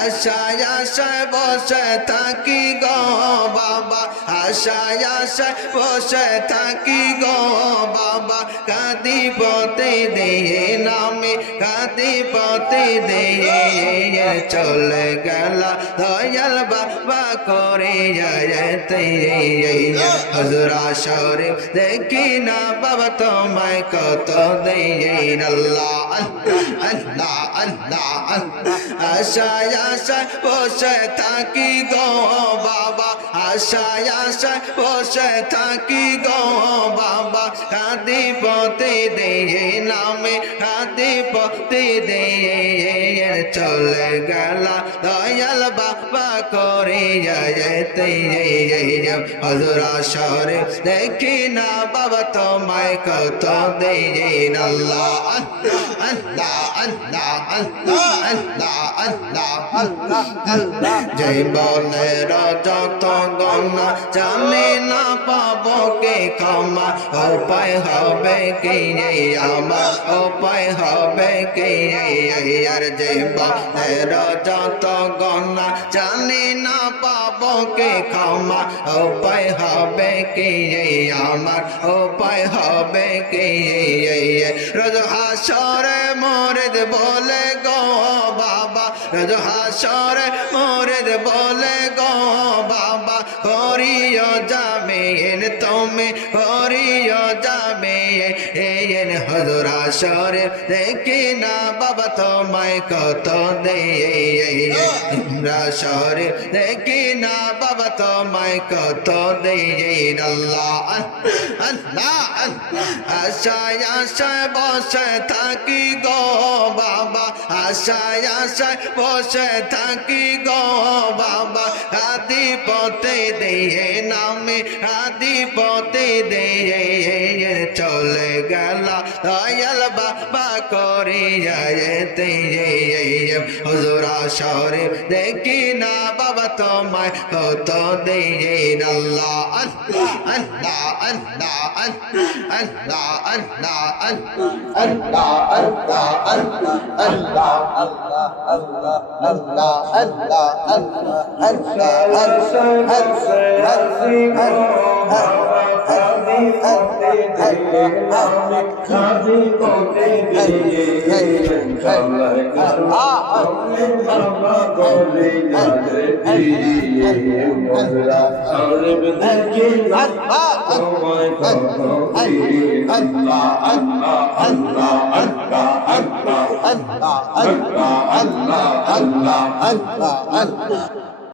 আশায় আশায় বসে থাকি গো বাবা। আশায় আশায় বসে থাকি গো বাবা। কাদি পতে দিয়ে নামে, কাদি পতে দিয়ে চলে গেল। দয়াল বাবা করে যেতে হজরা শরীফ দেখি না বাবা তোমায় কত দিয়ে। আল্লাহ আল্লাহ আল্লাহ আল্লাহ। আশায় আশায় বসে থাকি গো বাবা। আশায় আশায় বসে থাকি গো বাবা। কাঁদি পতে দিয়ে নামে কাঁদি পতে দিয়ে চলে গেল। দয়াল বাবা করে যেতে হজরা শরে দেখি না বাবা তোমায় কত দিয়ে আল্লাহ আল্লাহ আল্লাহ আল্লাহ আল্লাহ আল্লাহ আল্লাহ। আল্লাহ জয় বলে যত গনা জানে না পাবো কে ক্ষমা। উপায় হবে কে আমার? উপায় হবে কে আর বলে যত গনা জানে না পাবো কে ক্ষমা। উপায় হবে কে আমার? উপায় হবে কে রোজ হাসরে মরে বলে গো বাবা। রোজ হাসরে মরে বলে করিও যাবে তুমি করিও যাবে। এন হজরা সরে দেখি না বাবা তোমায় কত দে সরে দেখি না বাবা তোমায় কত দে আল্লাহ আল্লাহ আশায় আশায় বসে থাকি গো বাবা। আশায় আশায় বসে থাকি গো বাবা। আদি পথে দিয়ে নামে আদি পথে দিয়ে চলে গেল দয়াল বাবা করে যেতে হুজুরা শরে দেখি না বাবা তোমায় কত দিয়ে আল্লাহ আল্লাহ আল্লাহ আল্লাহ আল্লাহ আল্লাহ আল্লাহ আল্লাহ আল্লাহ আল্লাহ আল্লাহ আল্লাহ আল্লাহ আল্লাহ আল্লাহ আল্লাহ Allah